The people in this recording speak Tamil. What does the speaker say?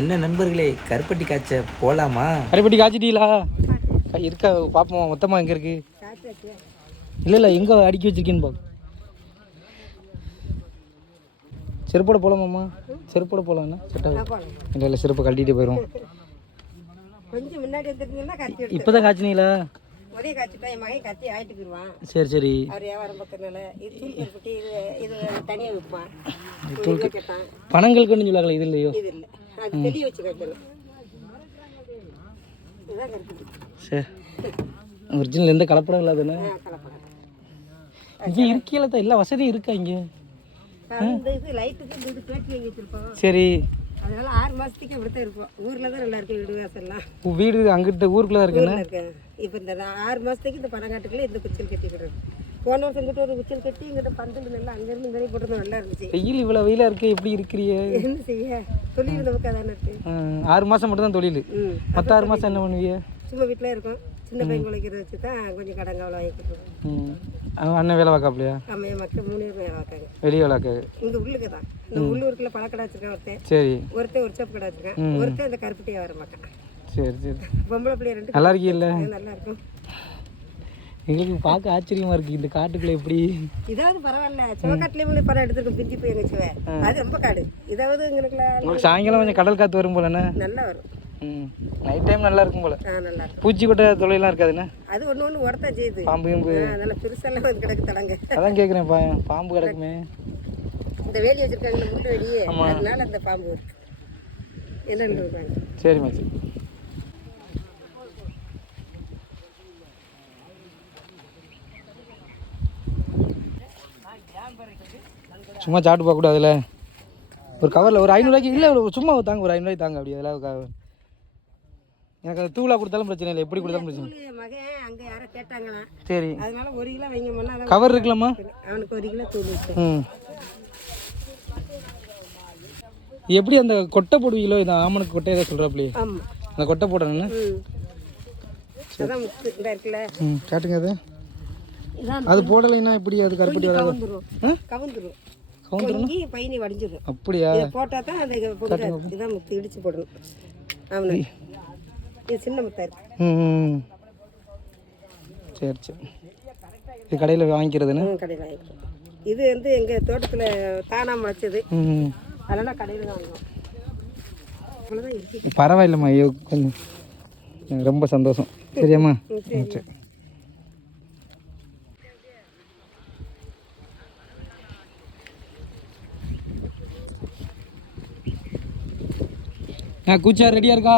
என்ன நண்பர்களே, கருப்பட்டி காய்ச்ச போலாமா? கருப்பட்டி காய்ச்சிட்டீங்களா? இருக்கா பார்ப்போம். மொத்தமாக எங்கே இருக்கு? இல்லை எங்கே அடுக்கி வச்சிருக்கேன்னு பார்ப்போம். செருப்போட போகலாமாம்மா? செருப்போட போகலாம்ண்ணா செட்டாக இல்லை செருப்பை கழட்டிட்டு போயிடும். கொஞ்சம் முன்னாடி வந்துருந்தீங்கன்னா கத்தி இப்போ தான் காய்ச்சினீங்களா? ஒரே காய்ச்சிட்டா என் மகன் கத்தி ஆயிட்டு போயிடுவான். சரி சரி. அவர் வியாபாரம் பார்க்கறதுனால இது தூள் கருப்பட்டி இது தனியாக விற்பான். கேட்டான் பணங்களுக்குன்னு சொல்லுவாங்களே, இது இல்லையோ? இது இல்லை, அது தெளிய வச்சு காய்ச்சணும். இதுதான் கருப்பட்டி. சரி, ஒரிஜினல் எந்த கலப்படம் இல்லாதுன்னு கலப்படம். இங்கே இருக்கையில தான் எல்லா வசதியும் இருக்கா இங்கே? இந்த இது லைட்டுக்கு இது பேட்டி வாங்கி வச்சிருப்போம். சரி. அதனால 6 மாதத்துக்கு அப்படி தான் இருப்போம். ஊரில் தான் நல்லா இருக்கும் வீடு வாசல்லாம். வீடு அங்கிட்ட ஊருக்குள்ள தான் இருக்குண்ணா? இருக்கேன். இப்போ இந்த 6 மாதத்துக்கு இந்த பனங்காட்டுக்குள்ளே இந்த குச்சல் கட்டி விடுறது. போன வருஷம் இங்கிட்ட ஒரு குச்சல் கட்டி இங்கிட்ட பந்தல் நல்லா அங்கேருந்து இங்கே போட்டுறது நல்லா இருந்துச்சு. வெயில் இவ்வளோ வெயிலாக இருக்கு, எப்படி இருக்கிறீ? என்ன செய்ய, தொழில் நமக்கு அதானே இருக்கு. 6 மாதம் மட்டும் தான் தொழில். மற்ற 6 மாதம் என்ன பண்ணுவீங்க? சும்மா வீட்டில் இருக்கும். சின்ன பையன் குழைக்கிறத வச்சு தான் கொஞ்சம் கடங்காவளை வாங்கிக்கிட்டு. அண்ணன் வேலை பார்க்காப்லையா? அம்மைய மக்கள் 3 பேர் வேலை பார்க்காங்க. வெளியே வேலை பார்க்காது. இங்கே உள்ளுக்கு தான். இந்த உள்ளூருக்குள்ள பழக்கடை வச்சிருக்கேன் ஒருத்தன். சரி. ஒருத்தன் ஒரு சப்பு கடை வச்சிருக்கேன். ஒருத்தன் இந்த கருப்பட்டியை வர மாட்டேன். சரி சரி. பொம்பளை பிள்ளைய 2 நல்லா இருக்கீல்ல? நல்லா இருக்கும். எங்களுக்கு பார்க்க ஆச்சரியமா இருக்கு, இந்த காட்டுக்குள்ள எப்படி? இதாவது பரவாயில்ல, சிவகாட்டுலேயே படம் எடுத்துருக்கோம். பிஞ்சி போய் எங்கச்சுவே அது ரொம்ப காடு. இதாவது உங்களுக்கு சாயங்காலம் கொஞ்சம் கடல் காற்று வரும் போலண்ணே? நல்லா வரும். நைட் டைம் நல்லா இருக்கும் போல. நல்லா இருக்கும். பூச்சி கொட்டை தொழிலாம் இருக்காதுண்ணே? அது ஒன்று உடத்தான் செய்யுது. பாம்பு கிம்பு நல்லா பெருசெல்லாம் வந்து கிடக்கு தடங்க. அதான் கேட்குறேன், பாம்பு கிடக்குமே. இந்த வேலி வச்சிருக்காங்க, இந்த முள்ளு வேலியே, அதனால அந்த பாம்பு இருக்கு. என்னன்னு சரி மச்சி. சும்மா சாப்பிட்டு பார்க்கக்கூடாதுல? ஒரு கவரில் ஒரு 500 ரூபாய்க்கு இல்லை, சும்மா தாங்க, ஒரு 500 ரூபாய்க்கு தாங்க. அப்படி அதெல்லாம் எனக்கு அந்த தூளாக கொடுத்தாலும் பிரச்சனை இல்லை, எப்படி கொடுத்தாலும் பிரச்சனை இல்லை. மகன் அங்கே யாரோ கேட்டாங்களா? சரி. அதனால 1 கிலோ வைங்கம்மா. கவர் இருக்கலாமா? அவனுக்கு 1 கிலோ தூள். எப்படி அந்த கொட்டை போடுவீங்களோ? இந்த ஆமனுக்கு கொட்டை ஏதோ சொல்கிறாப்லையே? ஆமாம், அந்த கொட்டை போடணும்ண்ணே. அதான் முத்து இந்த இருக்குல்ல. காட்டுங்க அது. அது போடலைன்னா எப்படி அது கருப்பட்டி வராது? கவுந்துரும். கவுந்துரும் பையனி வடிஞ்சிடும். அப்படியா? போட்டால் தான் அந்த இதான் முத்து இடிச்சு போடணும். ஆமாம், இது சின்ன முத்தா இருக்கு. சரி சரி. இது கடையில் வாங்கிக்கிறதுன்னு? கடையில் வாங்கிக்கிறோம். இது வந்து எங்கள் தோட்டத்தில் தானாக முளைச்சது. அதெல்லாம் கடையில் தான் வாங்குவோம். அவ்வளோதான் இருக்கு. பரவாயில்லம்மா, ஐயோ கொஞ்சம் ரொம்ப சந்தோஷம். சரியாம்மா? சரி. கூச்சா ரெடியாக இருக்கா?